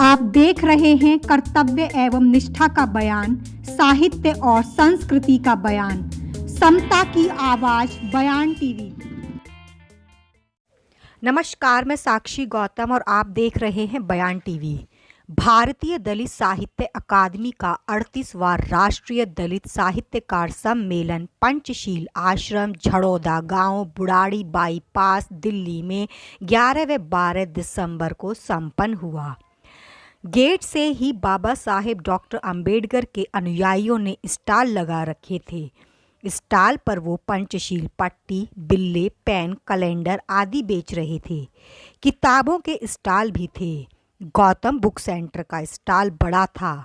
आप देख रहे हैं कर्तव्य एवं निष्ठा का बयान, साहित्य और संस्कृति का बयान, समता की आवाज बयान टीवी। नमस्कार, मैं साक्षी गौतम और आप देख रहे हैं बयान टीवी। भारतीय दलित साहित्य अकादमी का 38वां राष्ट्रीय दलित साहित्यकार सम्मेलन पंचशील आश्रम झड़ौदा गांव बुढ़ाड़ी बाईपास दिल्ली में 11 व 12 दिसंबर को संपन्न हुआ। गेट से ही बाबा साहेब डॉक्टर अंबेडकर के अनुयायियों ने स्टॉल लगा रखे थे। स्टॉल पर वो पंचशील पट्टी, बिल्ले, पेन, कैलेंडर आदि बेच रहे थे। किताबों के स्टॉल भी थे। गौतम बुक सेंटर का स्टॉल बड़ा था।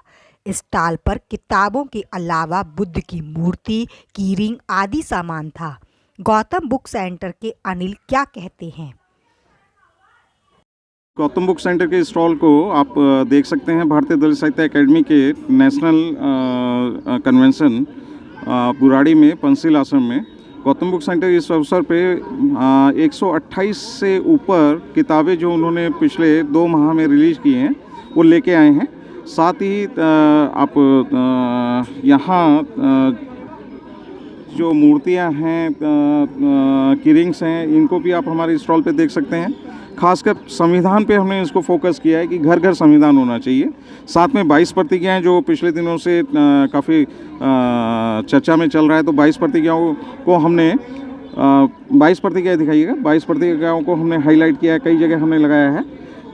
स्टॉल पर किताबों के अलावा बुद्ध की मूर्ति, कीरिंग आदि सामान था। गौतम बुक सेंटर के अनिल क्या कहते हैं? गौतम बुक सेंटर के स्टॉल को आप देख सकते हैं। भारतीय दलित साहित्य अकेडमी के नेशनल कन्वेंशन बुराड़ी में पंचशील आश्रम में गौतम बुक सेंटर इस अवसर पे 128 से ऊपर किताबें जो उन्होंने पिछले 2 माह में रिलीज़ की हैं वो लेके आए हैं। साथ ही आप यहाँ जो मूर्तियाँ हैं, कीरिंग्स हैं, इनको भी आप हमारे स्टॉल पे देख सकते हैं। खासकर संविधान पे हमने इसको फोकस किया है कि घर घर संविधान होना चाहिए। साथ में 22 प्रतिज्ञाएँ जो पिछले दिनों से काफ़ी चर्चा में चल रहा है, तो 22 प्रतिज्ञाओं को हमने 22 प्रतिज्ञाएँ दिखाइएगा। 22 प्रतिज्ञाओं को हमने हाईलाइट किया है, कई जगह हमने लगाया है।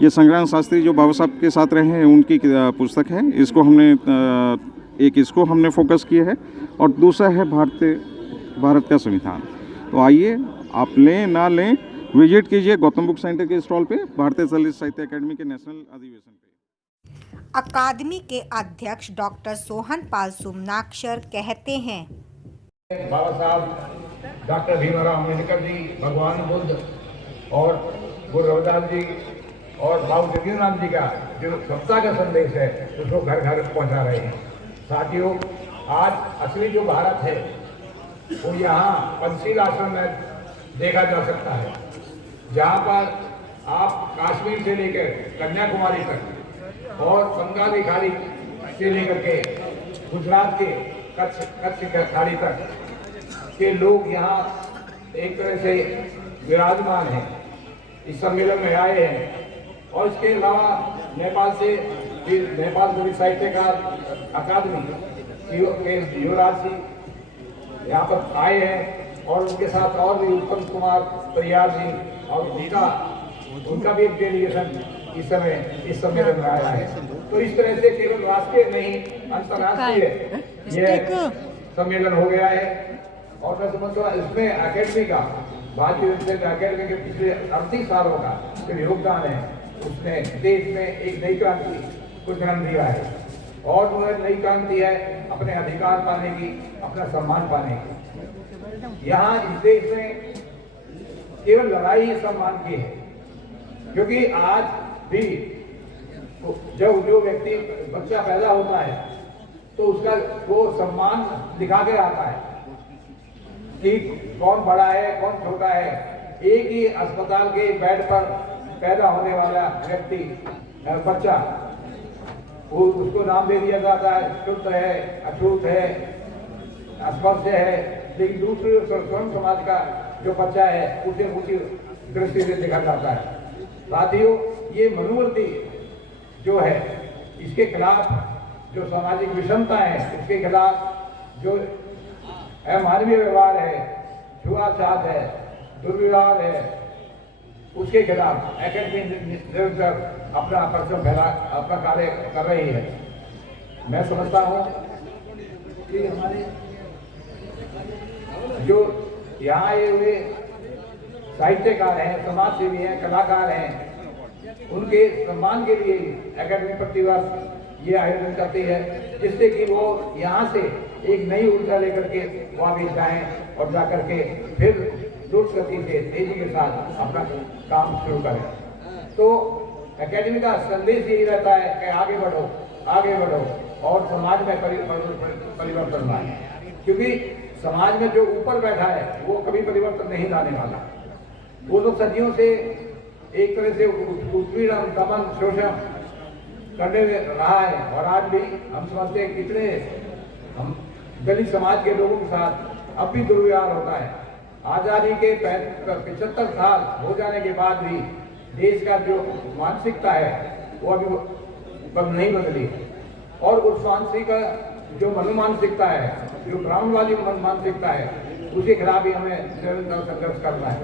ये संग्राम शास्त्री जो बाबा साहब के साथ रहे हैं उनकी पुस्तक है, इसको हमने इसको हमने फोकस किया है। और दूसरा है भारत का संविधान। तो आइए आप लें ना लें, विजिट कीजिए गौतम बुक सेंटर के स्टॉल पे, भारतीय दलित साहित्य अकेडमी के नेशनल अधिवेशन पे। अकादमी के अध्यक्ष डॉक्टर सोहन पाल सुमनाक्षर कहते हैं, बाबा साहब डॉक्टर भीमराव अम्बेडकर जी, भगवान बुद्ध और गुरु रविदास जी और बाबू जगजीवन जी का जो समता का संदेश है उसको घर घर पहुंचा रहे हैं। साथियों, आज असली जो भारत है वो यहाँ पंचशील आश्रम में देखा जा सकता है, जहाँ पर आप कश्मीर से लेकर कन्याकुमारी तक और बंगाल की खाड़ी से लेकर के गुजरात के कच्छ की खाड़ी तक के लोग यहाँ एक तरह से विराजमान हैं, इस सम्मेलन में आए हैं। और इसके अलावा नेपाल से नेपाल दलित साहित्यकार अकादमी के युवराज जी यहाँ पर आए हैं और उनके साथ और भी उत्तम कुमार परियार जी और उनका भी एक डेलीगेशन इस समय इस सम्मेलन में आया है। तो इस तरह से केवल राष्ट्रीय नहीं, अंतर्राष्ट्रीय ये सम्मेलन हो गया है। और मैं समझता हूँ इसमें अकेडमी का, भारतीय दलित अकेडमी के पिछले 38 सालों का जो योगदान है उसने देश में एक नई क्रांति को जन्म दिया है। और वो नई क्रांति है अपने अधिकार पाने की, अपना सम्मान पाने की। यहाँ इस देश में केवल लड़ाई ही सम्मान की है, क्योंकि आज भी जब जो व्यक्ति बच्चा पैदा होता है तो उसका वो सम्मान दिखा के आता है कि कौन बड़ा है कौन छोटा है। एक ही अस्पताल के बेड पर पैदा होने वाला व्यक्ति बच्चा, वो उसको नाम दे दिया जाता है, शुद्ध है, अछूत है, अस्पर्श है। लेकिन दूसरे स्वयं समाज का जो बच्चा है उसे ऊंची दृष्टि से देखा जाता है। साथियों, ये मनोवृत्ति जो है इसके खिलाफ जो सामाजिक विषमता है, इसके खिलाफ जो अमानवीय व्यवहार है, छुआछूत है, दुर्व्यवहार है, उसके खिलाफ एकेडमी निरंतर अपना परचम फैला अपना कार्य कर रही है। मैं समझता हूँ कि हमारे जो यहाँ आए हुए साहित्यकार हैं, समाज सेवी हैं, कलाकार हैं, उनके सम्मान के लिए एकेडमी प्रतिवर्ष ये आयोजन करती है, जिससे कि वो यहाँ से एक नई ऊर्जा लेकर के वापस जाएं और जाकर के फिर द्रुत गति से तेजी के साथ अपना काम शुरू करें। तो एकेडमी का संदेश यही रहता है कि आगे बढ़ो और समाज में परिवर्तन लाएं, क्योंकि समाज में जो ऊपर बैठा है वो कभी परिवर्तन नहीं लाने वाला। वो लोग सदियों से एक तरह से उत्पीड़न, दमन, शोषण करने में रहा है। और आज भी हम समझते हैं कितने हम दलित समाज के लोगों के साथ अब भी दुर्व्यवहार होता है। आज़ादी के 75 साल हो जाने के बाद भी देश का जो मानसिकता है वो अभी नहीं बदली, और उस मानसिकता जो मनोमानसिकता है, जो ब्राह्मणवादी मानसिकता है, उसके खिलाफ ही हमें निरंतर संघर्ष करना है।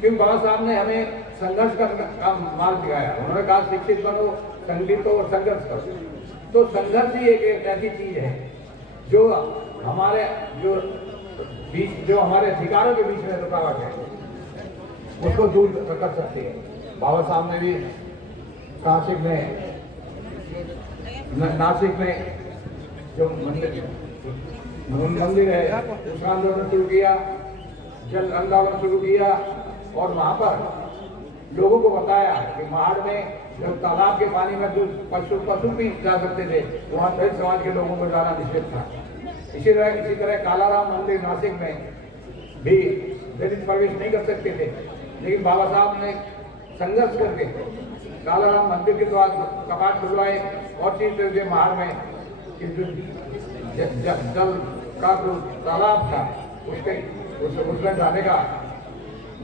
क्योंकि बाबा साहब ने हमें संघर्ष करने का मार्ग दिखाया। उन्होंने कहा शिक्षित बनो, संगठित हो और संघर्ष करो। तो संघर्ष ही एक ऐसी चीज है जो हमारे जो हमारे अधिकारों के बीच में रुकावट है, उसको दूर कर सकती है। बाबा साहब ने भी नासिक में जो मंदिर है उसका आंदोलन शुरू किया, जल आंदोलन शुरू किया, और वहां पर लोगों को बताया कि महाड़ में जब तालाब के पानी में जो पशु भी जा सकते थे, वहाँ दलित समाज के लोगों को जाना निषेध था। इसी तरह कालाराम मंदिर नासिक में भी दलित प्रवेश नहीं कर सकते थे, लेकिन बाबा साहब ने संघर्ष करके कालाराम मंदिर के द्वार कपाट खुलवाए और चीज महाड़ में जल का जो तालाब था उसमें जाने का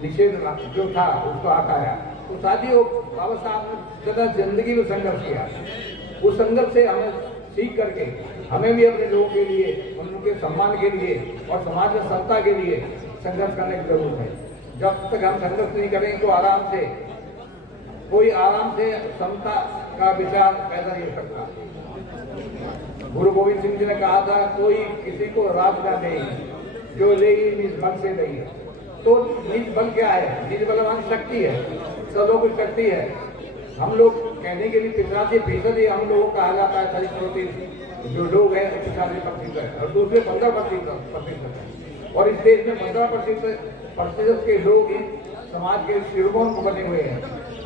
निषेध जो था उसको हटाया। तो साथियों, बाबा साहब ने ज़्यादा जिंदगी में संघर्ष किया। उस संघर्ष से हमें सीख करके हमें भी अपने लोगों के लिए, उनके सम्मान के लिए और समाज में समता के लिए संघर्ष करने की जरूरत है। जब तक हम संघर्ष नहीं करेंगे तो कोई आराम से समता का विचार पैदा नहीं हो सकता। गुरु गोविंद सिंह जी ने कहा था, कोई किसी को राज न दे जो ले निज बल से नहीं है। तो निज बल क्या है? निज बल हमारी शक्ति है, सदों की शक्ति है। हम लोग कहने के लिए 85% ही हम लोगों को कहा जाता है दलित जो लोग हैं 85% है, और दूसरे 15% है। और इस देश में 15% के लोग ही समाज के शिरोमणि को बने हुए हैं,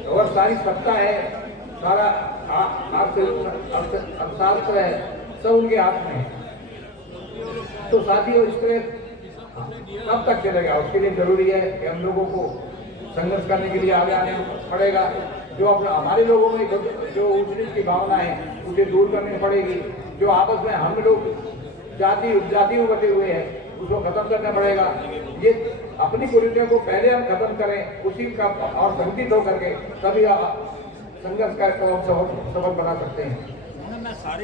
और सारी सत्ता है, सारा अर्थशास्त्र है, सब उनके हाथ में है। तो साथियों, इस तरह कब तक चलेगा? उसके लिए जरूरी है कि हम लोगों को संघर्ष करने के लिए आगे आने पड़ेगा। जो अपना हमारे लोगों में जो ऊंच की भावना है उसे दूर करनी पड़ेगी। जो आपस में हम लोग जाति में बटे हुए हैं उसको खत्म करना पड़ेगा। ये अपनी कुरीतियों को पहले हम खत्म करें, उसी का और संगठित होकर के तभी संघर्ष का सफल बना सकते हैं।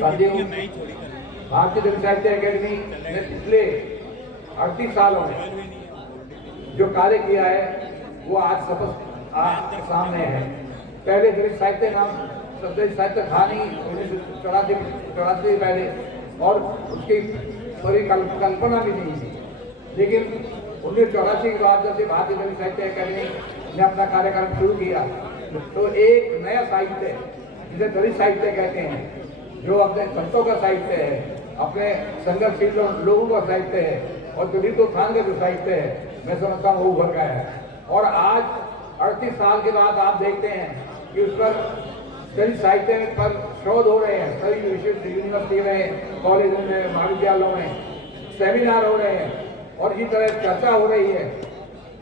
भारतीय दलित साहित्य अकेडमी ने पिछले 38 सालों में जो कार्य किया है वो आज सामने है। पहले दलित साहित्य नाम दलित साहित्य था नहीं, 1984 पहले, और उसकी थोड़ी कल्पना भी नहीं थी। लेकिन 1984 के बाद जब से भारतीय दलित साहित्य अकेडमी ने अपना कार्यक्रम शुरू किया तो एक नया साहित्य जिसे दलित साहित्य कहते हैं, जो अपने संतों का साहित्य है, अपने संघर्षशील लोगों का साहित्य है और दलित उत्थान का जो साहित्य है, मैं समझता हूँ वो उभर गया है। और आज 38 साल के बाद आप देखते हैं कि उस पर दलित साहित्य पर शोध हो रहे हैं। सभी विश्व यूनिवर्सिटी में, कॉलेजों में, महाविद्यालयों में सेमिनार हो रहे हैं और इसी तरह चर्चा हो रही है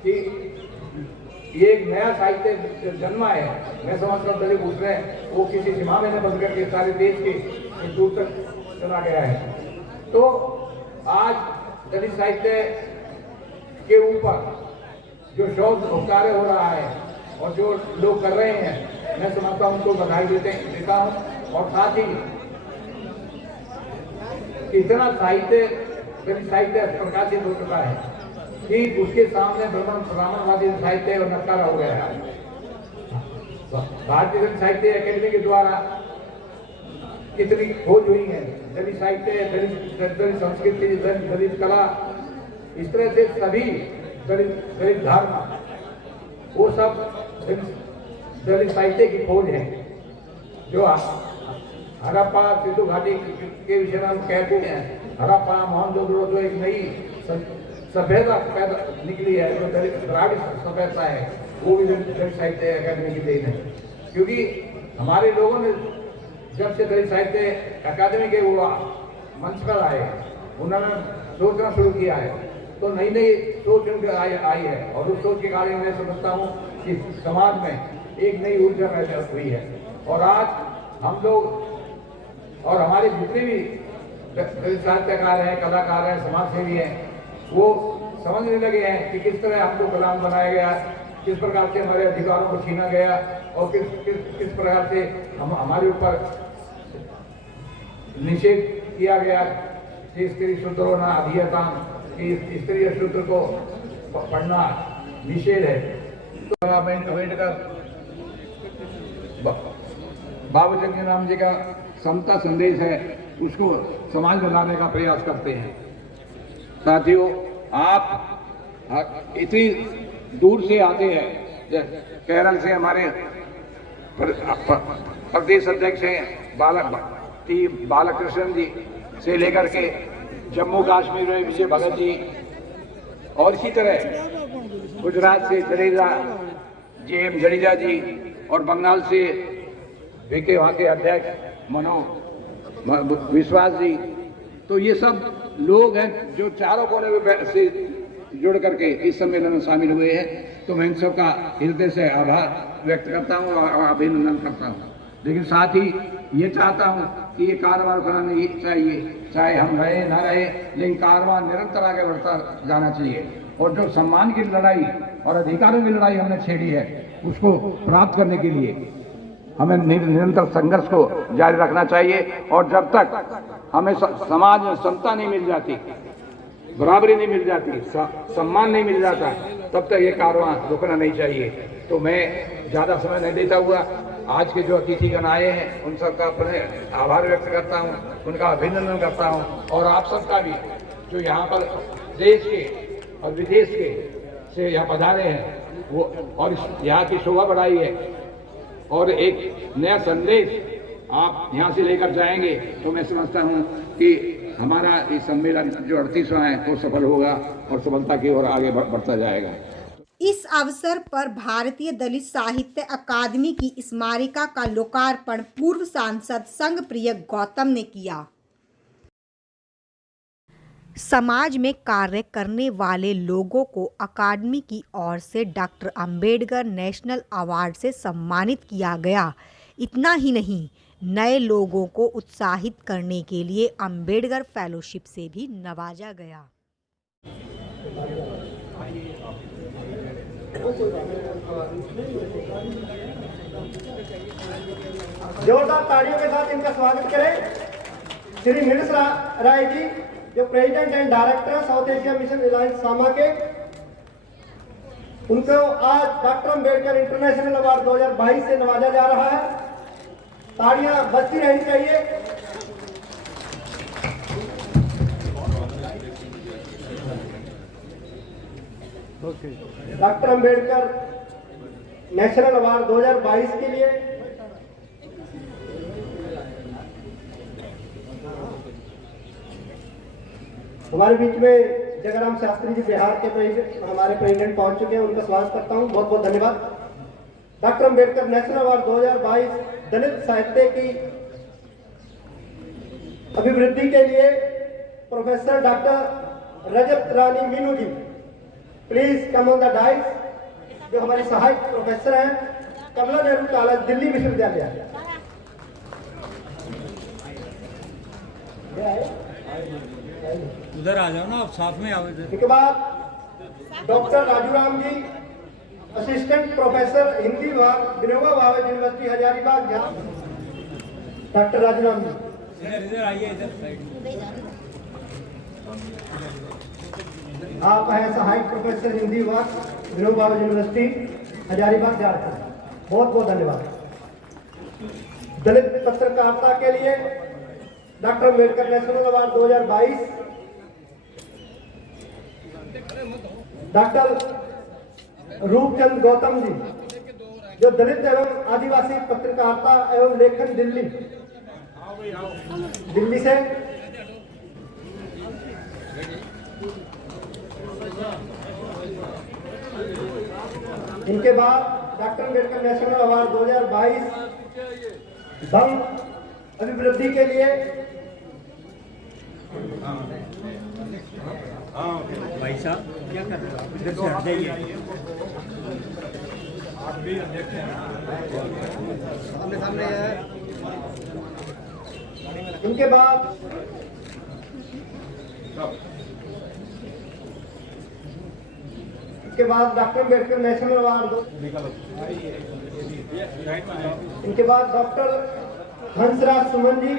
कि ये एक नया साहित्य जन्मा है। मैं समझता हूँ दलित उसमें वो किसी सीमा में न बंद करके सारे देश के दूर तक चला गया है। तो आज दलित साहित्य के ऊपर जो शोध कार्य हो रहा है और जो लोग कर रहे हैं, मैं समझता हूँ उनको बधाई देता हूँ। और साथ ही इतना साहित्य दलित साहित्य प्रकाशित हो चुका है कि उसके सामने ब्राह्मणवादी साहित्य और नकारा हो गया है। भारतीय दलित साहित्य अकेडमी के द्वारा कितनी खोज हुई है, दलित साहित्य, दलित संस्कृति, दलित कला, इस तरह से सभी दलित धर्म, वो सब दलित साहित्य की खोज है। जो हड़प्पा सिंधु घाटी के विषय में हम कहते हैं, हड़प्पा मोहनजोदड़ो जो एक नई सभ्यता पैदा निकली है, जो द्राविड़ सभ्यता है, वो भी दलित साहित्य अकादमी की देन है। क्योंकि हमारे लोगों ने जब से दलित साहित्य अकादमी के वो मंच पर आए, उन्होंने सोचना शुरू किया है, तो नई नई सोच उनके आई है। और उस सोच के कारण मैं समझता हूँ कि समाज में एक नई ऊर्जा पैदा हुई है। और आज हम लोग और हमारे जितने भी साहित्यकार हैं, कलाकार हैं, समाजसेवी हैं, वो समझने लगे हैं कि किस तरह हमको गुलाम बनाया गया, किस प्रकार से हमारे अधिकारों को छीना गया और किस प्रकार से हमारे ऊपर निषेध किया गया कि स्त्री शूद्रो न अधीयता, कि स्त्री शूद्र को पढ़ना निषेध है। तो अम्बेडकर बाबा जगजीवन जी का समता संदेश है, उसको समाज में लाने का प्रयास करते हैं। साथियों, आप इतनी दूर से आते हैं, केरल से हमारे प्रदेश अध्यक्ष हैं बालकृष्ण जी से लेकर के जम्मू कश्मीर में विजय भगत जी, और इसी तरह गुजरात से जडेजा JM जडेजा जी, और बंगाल से VK वहाँ के अध्यक्ष मनोज विश्वास जी। तो ये सब लोग हैं जो चारों कोने से जुड़ करके इस सम्मेलन में शामिल हुए हैं। तो मैं इन सबका हृदय से आभार व्यक्त करता हूँ और अभिनंदन करता हूँ। लेकिन साथ ही ये चाहता हूँ कि ये कारवां रुकना नहीं चाहिए, चाहे हम रहे ना रहे, लेकिन कारवां निरंतर आगे बढ़ता जाना चाहिए। और जो सम्मान की लड़ाई और अधिकारों की लड़ाई हमने छेड़ी है, उसको प्राप्त करने के लिए हमें निरंतर संघर्ष को जारी रखना चाहिए। और जब तक हमें समाज में समता नहीं मिल जाती, बराबरी नहीं मिल जाती, सम्मान नहीं मिल जाता, तब तक ये कारवां रुकना नहीं चाहिए। तो मैं ज़्यादा समय नहीं देता हुआ आज के जो अतिथिगण आए हैं उन सबका अपने आभार व्यक्त करता हूँ, उनका अभिनंदन करता हूँ। और आप सबका भी जो यहाँ पर देश के और विदेश के से यहाँ पधारे हैं वो, और यहाँ की शोभा बढ़ाई है और एक नया संदेश आप यहाँ से लेकर जाएंगे, तो मैं समझता हूँ कि हमारा ये सम्मेलन जो 38वां है वो सफल होगा और सफलता की ओर आगे बढ़ता जाएगा। इस अवसर पर भारतीय दलित साहित्य अकादमी की स्मारिका का लोकार्पण पूर्व सांसद संघ प्रिय गौतम ने किया। समाज में कार्य करने वाले लोगों को अकादमी की ओर से डॉक्टर अंबेडकर नेशनल अवार्ड से सम्मानित किया गया। इतना ही नहीं, नए लोगों को उत्साहित करने के लिए अंबेडकर फेलोशिप से भी नवाजा गया। जोरदार तालियों के साथ इनका स्वागत करें। श्री नीरज राय जी, जो president and director south Asia mission alliance सामा के, उनको आज डॉक्टर अंबेडकर इंटरनेशनल अवार्ड 2022 से नवाजा जा रहा है। तालियां बजती रहनी चाहिए। डॉक्टर अंबेडकर नेशनल अवार्ड 2022 के लिए हमारे बीच में जगराम शास्त्री जी बिहार के हमारे प्रेसिडेंट पहुंच चुके हैं, उनका स्वागत करता हूं। बहुत बहुत धन्यवाद। डॉक्टर अंबेडकर नेशनल अवार्ड 2022 दलित साहित्य की अभिवृद्धि के लिए professor doctor Rajat Rani Meenu ji, please come on the dais, जो हमारी सहायक प्रोफेसर हैं, कमला नेहरू कॉलेज, दिल्ली विश्वविद्यालय। उधर आ जाओ ना, आप साथ में आओ। इसके बाद डॉक्टर राजूराम जी, असिस्टेंट प्रोफेसर हिंदी विभाग, विनोबा भावे यूनिवर्सिटी हजारीबाग। डॉक्टर राजूराम जी इधर आइए, इधर साइड। आप हैं सहायक प्रोफेसर हिंदी विभाग, विनोबा भावे यूनिवर्सिटी हजारीबाग, झारखंड। बहुत बहुत धन्यवाद। दलित पत्रकारिता के लिए doctor Ambedkar national award 2022 doctor Roopchand Gautam ji, जो दलित एवं आदिवासी पत्रकारिता एवं लेखन, दिल्ली से। इनके बाद डॉक्टर अंबेडकर नेशनल अवार्ड 2022 धम्म अभिवृद्धि के लिए भाई साहब क्या कर रहे हो? इधर से हट जाइए। आप भी अध्यक्ष हैं, सामने सामने है। इनके बाद डॉक्टर अम्बेडकर नेशनल अवार्ड दो। इनके बाद डॉक्टर हंसराज सुमन जी।